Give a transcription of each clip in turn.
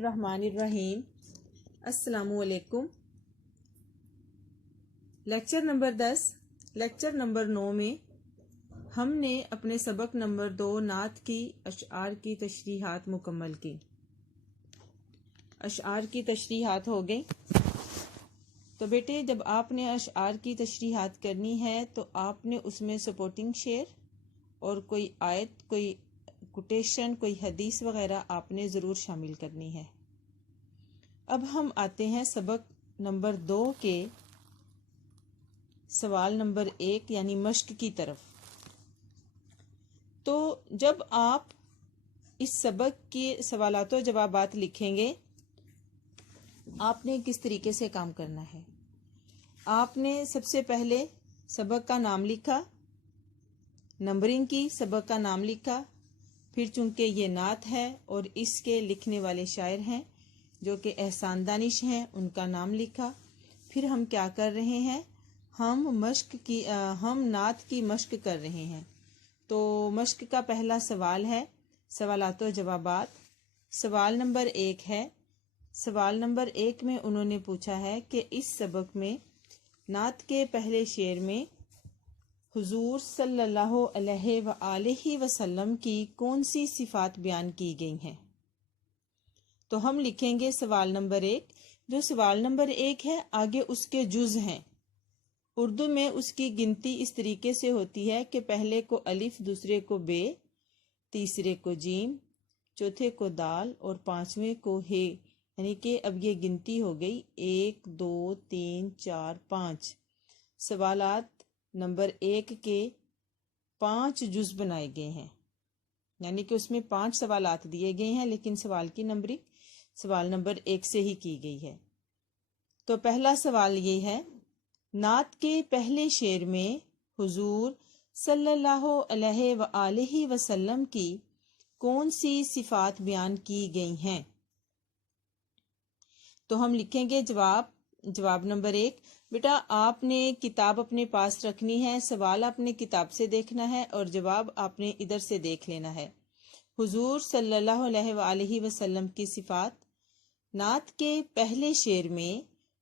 الرحمن الرحیم۔ السلام علیکم۔ لیکچر نمبر 10 لیکچر نمبر 9 میں ہم نے اپنے سبق نمبر 2 نعت کی اشعار کی تشریحات مکمل کی۔ اشعار کی تشریحات ہو گئی۔ تو بیٹے جب آپ نے اشعار کی تشریحات کرنی ہے تو آپ نے اس میں سپورٹنگ شعر اور کوئی آیت، کوئی کوٹیشن، کوئی حدیث وغیرہ آپ نے ضرور شامل کرنی ہے۔ اب ہم آتے ہیں سبق نمبر 2 کے سوال نمبر 1 یعنی مشق کی طرف۔ تو جب آپ اس سبق کے سوالات و جوابات لکھیں گے، آپ نے کس طریقے سے کام کرنا ہے؟ آپ نے سب سے پہلے سبق کا نام لکھا، نمبرنگ کی، سبق کا نام لکھا، پھر چونکہ یہ نعت ہے اور اس کے لکھنے والے شاعر ہیں جو کہ احسان دانش ہیں، ان کا نام لکھا۔ پھر ہم کیا کر رہے ہیں؟ ہم نعت کی مشق کر رہے ہیں۔ تو مشق کا پہلا سوال ہے سوالات و جوابات۔ سوال نمبر 1 ہے۔ سوال نمبر 1 میں انہوں نے پوچھا ہے کہ اس سبق میں نعت کے پہلے شعر میں حضور صلی اللہ علیہ وآلہ وسلم کی کون سی صفات بیان کی گئی ہیں؟ تو ہم لکھیں گے سوال نمبر 1۔ جو سوال نمبر 1 ہے آگے اس کے جز ہیں۔ اردو میں اس کی گنتی اس طریقے سے ہوتی ہے کہ پہلے کو الف، دوسرے کو بے، تیسرے کو جیم، چوتھے کو دال اور پانچویں کو ہے، یعنی کہ اب یہ گنتی ہو گئی 1 2 3 4 5۔ سوالات نمبر 1 کے 5 جز بنائے گئے ہیں، یعنی کہ اس میں 5 سوالات دیے گئے ہیں، لیکن سوال کی نمبرنگ سوال نمبر 1 سے ہی کی گئی ہے۔ تو پہلا سوال یہ ہے، نعت کے پہلے شعر میں حضور صلی اللہ علیہ وآلہ وسلم کی کون سی صفات بیان کی گئی ہیں؟ تو ہم لکھیں گے جواب نمبر 1۔ بیٹا آپ نے کتاب اپنے پاس رکھنی ہے، سوال آپ نے کتاب سے دیکھنا ہے اور جواب آپ نے ادھر سے دیکھ لینا ہے۔ حضور صلی اللہ علیہ وآلہ وسلم کی صفات، نعت کے پہلے شعر میں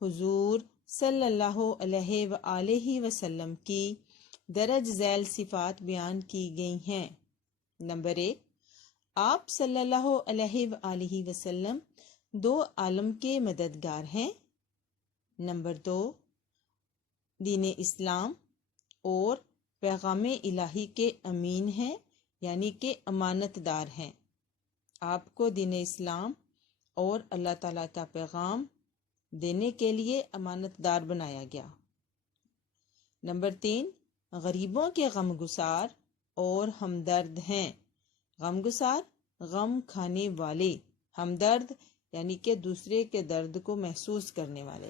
حضور صلی اللہ علیہ وآلہ وسلم کی درج ذیل صفات بیان کی گئی ہیں۔ نمبر 1، آپ صلی اللہ علیہ وآلہ وسلم 2 عالم کے مددگار ہیں۔ نمبر 2، دین اسلام اور پیغام الہی کے امین ہیں، یعنی کہ امانت دار ہیں۔ آپ کو دین اسلام اور اللہ تعالیٰ کا پیغام دینے کے لیے امانت دار بنایا گیا۔ نمبر 3، غریبوں کے غمگسار اور ہمدرد ہیں۔ غمگسار، غم کھانے والے، ہمدرد یعنی کہ دوسرے کے درد کو محسوس کرنے والے۔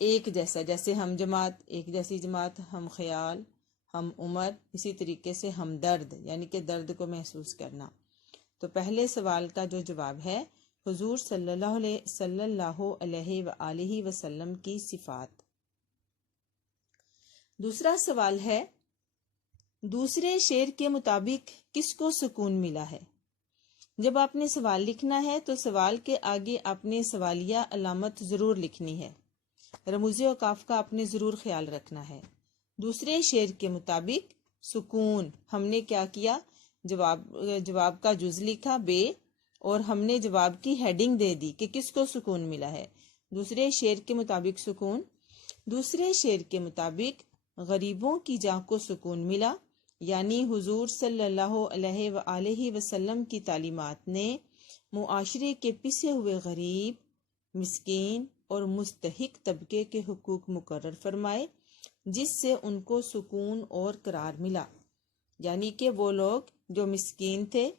ایک جیسا، جیسے ہم جماعت، ایک جیسی جماعت، ہم خیال، ہم عمر، اسی طریقے سے ہم درد یعنی کہ درد کو محسوس کرنا۔ تو پہلے سوال کا جو جواب ہے حضور صلی اللہ علیہ وآلہ وسلم کی صفات۔ دوسرا سوال ہے، دوسرے شعر کے مطابق کس کو سکون ملا ہے؟ جب آپ نے سوال لکھنا ہے تو سوال کے آگے آپ نے سوالیہ علامت ضرور لکھنی ہے، رموز اوقاف کا آپ نے ضرور خیال رکھنا ہے۔ دوسرے شعر کے مطابق سکون، ہم نے کیا کیا؟ جواب کا جز لکھا بے، اور ہم نے جواب کی ہیڈنگ دے دی کہ کس کو سکون ملا ہے۔ دوسرے شعر کے مطابق سکون، دوسرے شعر کے مطابق غریبوں کی جاں کو سکون ملا، یعنی حضور صلی اللہ علیہ وآلہ وسلم کی تعلیمات نے معاشرے کے پسے ہوئے غریب، مسکین اور مستحق طبقے کے حقوق مقرر فرمائے، جس سے ان کو سکون اور قرار ملا، یعنی کہ وہ لوگ جو مسکین تھے،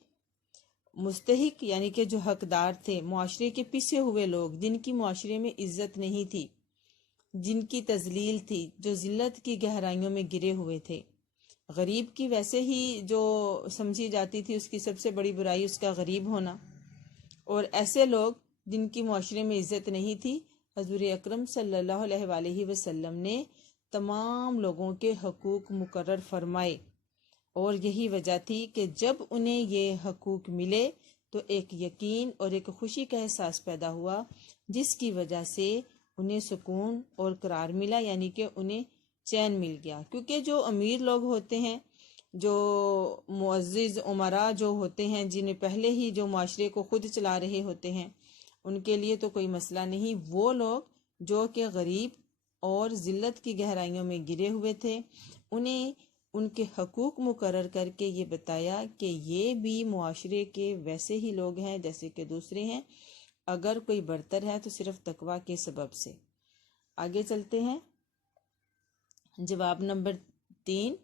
مستحق یعنی کہ جو حقدار تھے، معاشرے کے پسے ہوئے لوگ جن کی معاشرے میں عزت نہیں تھی، جن کی تذلیل تھی، جو ذلت کی گہرائیوں میں گرے ہوئے تھے۔ غریب کی ویسے ہی جو سمجھی جاتی تھی اس کی سب سے بڑی برائی اس کا غریب ہونا، اور ایسے لوگ جن کی معاشرے میں عزت نہیں تھی، حضور اکرم صلی اللہ علیہ وآلہ وسلم نے تمام لوگوں کے حقوق مقرر فرمائے، اور یہی وجہ تھی کہ جب انہیں یہ حقوق ملے تو ایک یقین اور ایک خوشی کا احساس پیدا ہوا، جس کی وجہ سے انہیں سکون اور قرار ملا، یعنی کہ انہیں چین مل گیا۔ کیونکہ جو امیر لوگ ہوتے ہیں، جو معزز امراء جو ہوتے ہیں، جنہیں پہلے ہی جو معاشرے کو خود چلا رہے ہوتے ہیں، ان کے لیے تو کوئی مسئلہ نہیں۔ وہ لوگ جو کہ غریب اور ذلت کی گہرائیوں میں گرے ہوئے تھے، انہیں ان کے حقوق مقرر کر کے یہ بتایا کہ یہ بھی معاشرے کے ویسے ہی لوگ ہیں جیسے کہ دوسرے ہیں، اگر کوئی برتر ہے تو صرف تقویٰ کے سبب سے۔ آگے چلتے ہیں۔ جواب نمبر 3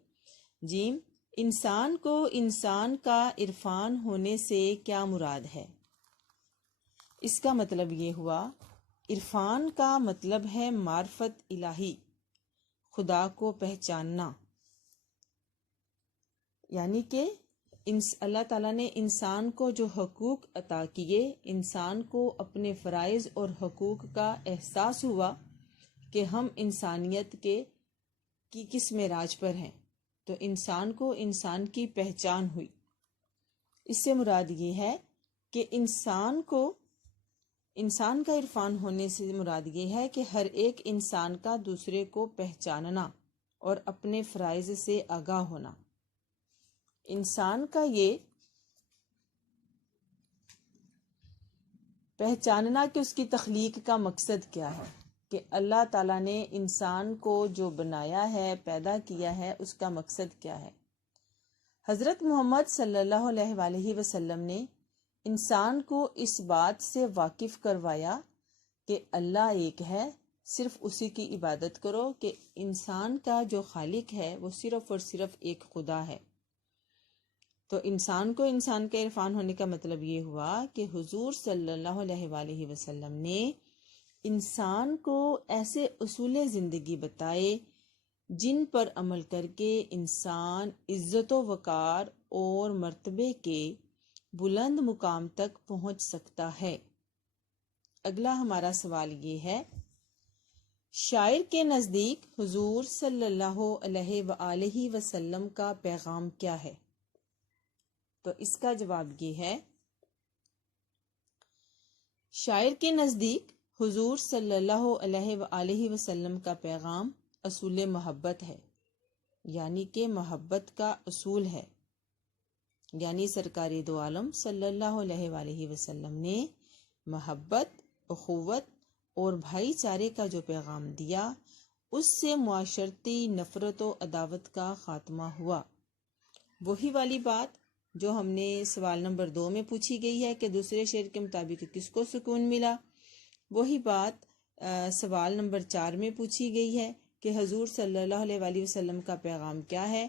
جیم، انسان کو انسان کا عرفان ہونے سے کیا مراد ہے؟ اس کا مطلب یہ ہوا، عرفان کا مطلب ہے معرفت الہی، خدا کو پہچاننا، یعنی کہ اللہ تعالیٰ نے انسان کو جو حقوق عطا کیے، انسان کو اپنے فرائض اور حقوق کا احساس ہوا کہ ہم انسانیت کی کس معراج پر ہیں، تو انسان کو انسان کی پہچان ہوئی۔ اس سے مراد یہ ہے کہ انسان کا عرفان ہونے سے مراد یہ ہے کہ ہر ایک انسان کا دوسرے کو پہچاننا اور اپنے فرائض سے آگاہ ہونا۔ انسان کا یہ پہچاننا کہ اس کی تخلیق کا مقصد کیا ہے، کہ اللہ تعالیٰ نے انسان کو جو بنایا ہے، پیدا کیا ہے، اس کا مقصد کیا ہے۔ حضرت محمد صلی اللہ علیہ وآلہ وسلم نے انسان کو اس بات سے واقف کروایا کہ اللہ ایک ہے، صرف اسی کی عبادت کرو، کہ انسان کا جو خالق ہے وہ صرف اور صرف ایک خدا ہے۔ تو انسان کو انسان کا عرفان ہونے کا مطلب یہ ہوا کہ حضور صلی اللہ علیہ وآلہ وسلم نے انسان کو ایسے اصول زندگی بتائے جن پر عمل کر کے انسان عزت و وقار اور مرتبے کے بلند مقام تک پہنچ سکتا ہے۔ اگلا ہمارا سوال یہ ہے، شاعر کے نزدیک حضور صلی اللہ علیہ وآلہ وسلم کا پیغام کیا ہے؟ تو اس کا جواب یہ ہے، شاعر کے نزدیک حضور صلی اللہ علیہ وآلہ وسلم کا پیغام اصول محبت ہے، یعنی کہ محبت کا اصول ہے۔ یعنی سرکار دو عالم صلی اللہ علیہ وآلہ وسلم نے محبت، اخوت اور بھائی چارے کا جو پیغام دیا، اس سے معاشرتی نفرت و عداوت کا خاتمہ ہوا۔ وہی والی بات جو ہم نے سوال نمبر 2 میں پوچھی گئی ہے کہ دوسرے شعر کے مطابق کس کو سکون ملا، وہی بات سوال نمبر 4 میں پوچھی گئی ہے کہ حضور صلی اللہ علیہ وآلہ وسلم کا پیغام کیا ہے،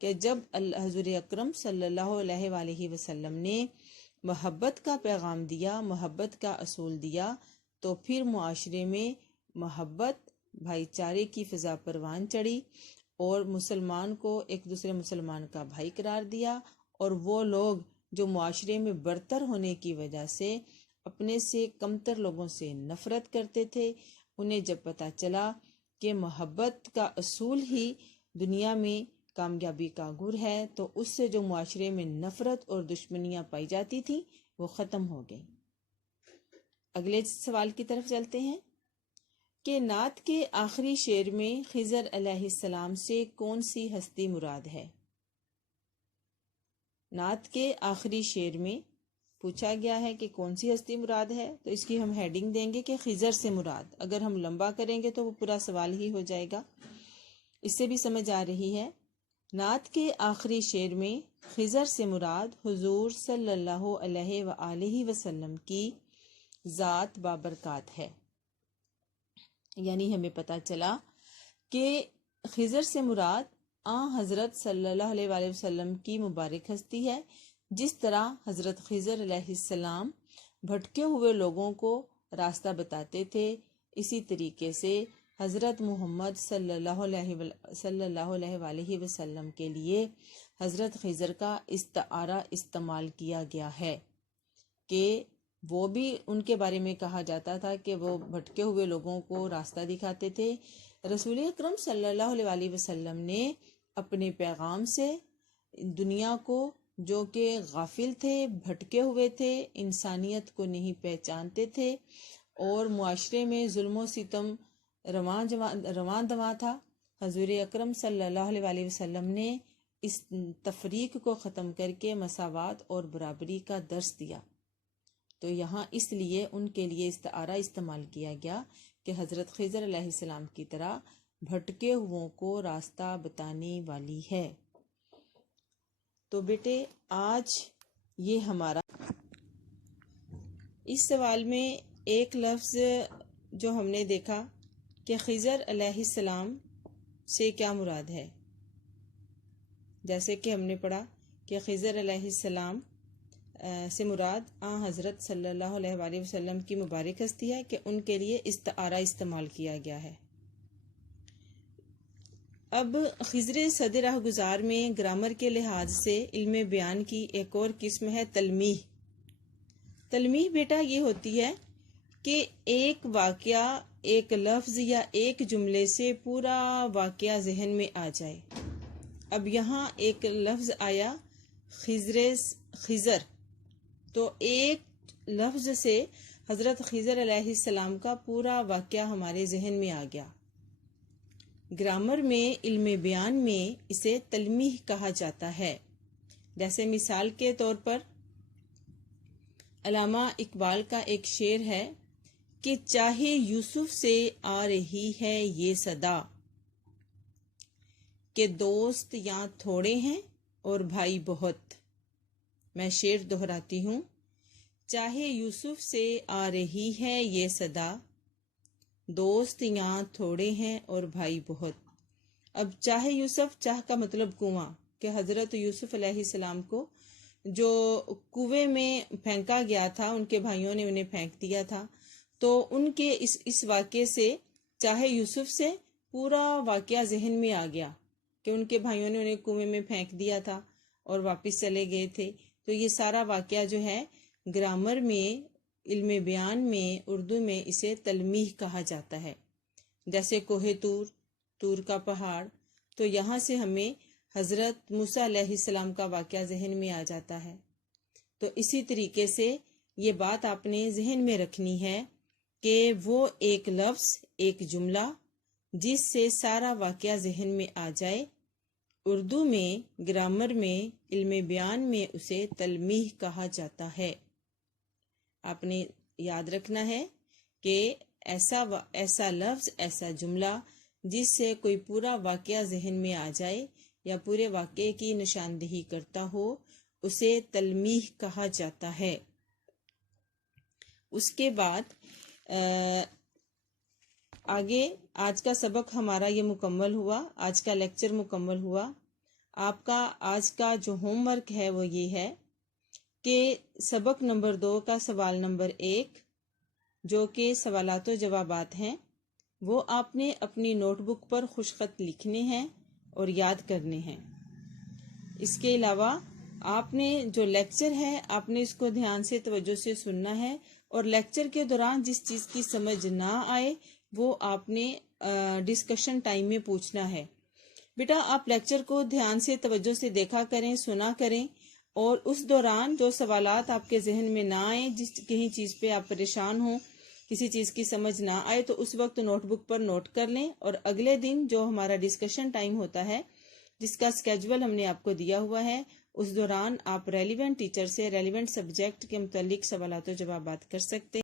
کہ جب حضور اکرم صلی اللہ علیہ وآلہ وسلم نے محبت کا پیغام دیا، محبت کا اصول دیا، تو پھر معاشرے میں محبت، بھائی چارے کی فضا پروان چڑھی، اور مسلمان کو ایک دوسرے مسلمان کا بھائی قرار دیا، اور وہ لوگ جو معاشرے میں برتر ہونے کی وجہ سے اپنے سے کمتر لوگوں سے نفرت کرتے تھے، انہیں جب پتہ چلا کہ محبت کا اصول ہی دنیا میں کامیابی کا گر ہے، تو اس سے جو معاشرے میں نفرت اور دشمنیاں پائی جاتی تھیں وہ ختم ہو گئی۔ اگلے سوال کی طرف چلتے ہیں کہ نعت کے آخری شعر میں خضر علیہ السلام سے کون سی ہستی مراد ہے؟ نعت کے آخری شعر میں پوچھا گیا ہے کہ کون سی ہستی مراد ہے، تو اس کی ہم ہیڈنگ دیں گے کہ خضر سے مراد۔ اگر ہم لمبا کریں گے تو وہ پورا سوال ہی ہو جائے گا۔ اس سے بھی سمجھ آ رہی ہے، نعت کے آخری شعر میں خضر سے مراد حضور صلی اللہ علیہ وآلہ وسلم کی ذات بابرکات ہے۔ یعنی ہمیں پتہ چلا کہ خضر سے مراد حضرت صلی اللہ علیہ وآلہ وسلم کی مبارک ہستی ہے۔ جس طرح حضرت خضر علیہ السلام بھٹکے ہوئے لوگوں کو راستہ بتاتے تھے، اسی طریقے سے حضرت محمد صلی اللہ علیہ وآلہ وسلم کے لیے حضرت خضر کا استعارہ استعمال کیا گیا ہے، کہ وہ بھی ان کے بارے میں کہا جاتا تھا کہ وہ بھٹکے ہوئے لوگوں کو راستہ دکھاتے تھے۔ رسول اکرم صلی اللہ علیہ وآلہ وسلم نے اپنے پیغام سے دنیا کو جو کہ غافل تھے، بھٹکے ہوئے تھے، انسانیت کو نہیں پہچانتے تھے اور معاشرے میں ظلم و ستم رواں دواں تھا۔ حضور اکرم صلی اللہ علیہ وآلہ وسلم نے اس تفریق کو ختم کر کے مساوات اور برابری کا درس دیا۔ تو یہاں اس لیے ان کے لیے استعارہ استعمال کیا گیا کہ حضرت خضر علیہ السلام کی طرح بھٹکے ہوئوں کو راستہ بتانے والی ہے۔ تو بیٹے آج یہ ہمارا اس سوال میں ایک لفظ جو ہم نے دیکھا کہ خضر علیہ السلام سے کیا مراد ہے، جیسے کہ ہم نے پڑھا کہ خضر علیہ السلام سے مراد حضرت صلی اللہ علیہ وآلہ وسلم کی مبارک ہستی ہے کہ ان کے لیے استعارہ استعمال کیا گیا ہے۔ اب خضر صدر راہ گزار میں گرامر کے لحاظ سے علم بیان کی ایک اور قسم ہے تلمیح۔ تلمیح بیٹا یہ ہوتی ہے کہ ایک واقعہ، ایک لفظ یا ایک جملے سے پورا واقعہ ذہن میں آ جائے۔ اب یہاں ایک لفظ آیا خضر، تو ایک لفظ سے حضرت خضر علیہ السلام کا پورا واقعہ ہمارے ذہن میں آ گیا۔ گرامر میں، علم بیان میں اسے تلمیح کہا جاتا ہے۔ جیسے مثال کے طور پر علامہ اقبال کا ایک شعر ہے کہ چاہے یوسف سے آ رہی ہے یہ صدا، کہ دوست یہاں تھوڑے ہیں اور بھائی بہت۔ میں شعر دہراتی ہوں، چاہے یوسف سے آ رہی ہے یہ صدا، دوست یہاں تھوڑے ہیں اور بھائی بہت۔ اب چاہے یوسف، چاہ کا مطلب کنواں، کہ حضرت یوسف علیہ السلام کو جو کنویں میں پھینکا گیا تھا، ان کے بھائیوں نے انہیں پھینک دیا تھا، تو ان کے اس واقعے سے چاہے یوسف سے پورا واقعہ ذہن میں آ گیا کہ ان کے بھائیوں نے انہیں کنویں میں پھینک دیا تھا اور واپس چلے گئے تھے۔ تو یہ سارا واقعہ جو ہے گرامر میں، علم بیان میں، اردو میں اسے تلمیح کہا جاتا ہے۔ جیسے کوہ طور، طور کا پہاڑ، تو یہاں سے ہمیں حضرت موسیٰ علیہ السلام کا واقعہ ذہن میں آ جاتا ہے۔ تو اسی طریقے سے یہ بات آپ نے ذہن میں رکھنی ہے کہ وہ ایک لفظ، ایک جملہ جس سے سارا واقعہ ذہن میں آ جائے، اردو میں، گرامر میں، علم بیان میں اسے تلمیح کہا جاتا ہے۔ آپ نے یاد رکھنا ہے کہ ایسا لفظ، ایسا جملہ جس سے کوئی پورا واقعہ ذہن میں آ جائے یا پورے واقعے کی نشاندہی کرتا ہو، اسے تلمیح کہا جاتا ہے۔ اس کے بعد آگے آج کا سبق ہمارا یہ مکمل ہوا، آج کا لیکچر مکمل ہوا۔ آپ کا آج کا جو ہوم ورک ہے وہ یہ ہے کہ سبق نمبر 2 کا سوال نمبر 1 جو کہ سوالات و جوابات ہیں، وہ آپ نے اپنی نوٹ بک پر خوش خط لکھنے ہیں اور یاد کرنے ہیں۔ اس کے علاوہ آپ نے جو لیکچر ہے، آپ نے اس کو دھیان سے، توجہ سے سننا ہے، اور لیکچر کے دوران جس چیز کی سمجھ نہ آئے وہ آپ نے ڈسکشن ٹائم میں پوچھنا ہے۔ بیٹا آپ لیکچر کو دھیان سے، توجہ سے دیکھا کریں، سنا کریں، اور اس دوران جو سوالات آپ کے ذہن میں نہ آئیں، کہیں چیز پہ آپ پریشان ہوں، کسی چیز کی سمجھ نہ آئے، تو اس وقت نوٹ بک پر نوٹ کر لیں، اور اگلے دن جو ہمارا ڈسکشن ٹائم ہوتا ہے، جس کا اسکیجول ہم نے آپ کو دیا ہوا ہے، اس دوران آپ ریلیونٹ ٹیچر سے ریلیونٹ سبجیکٹ کے متعلق سوالات و جوابات کر سکتے ہیں۔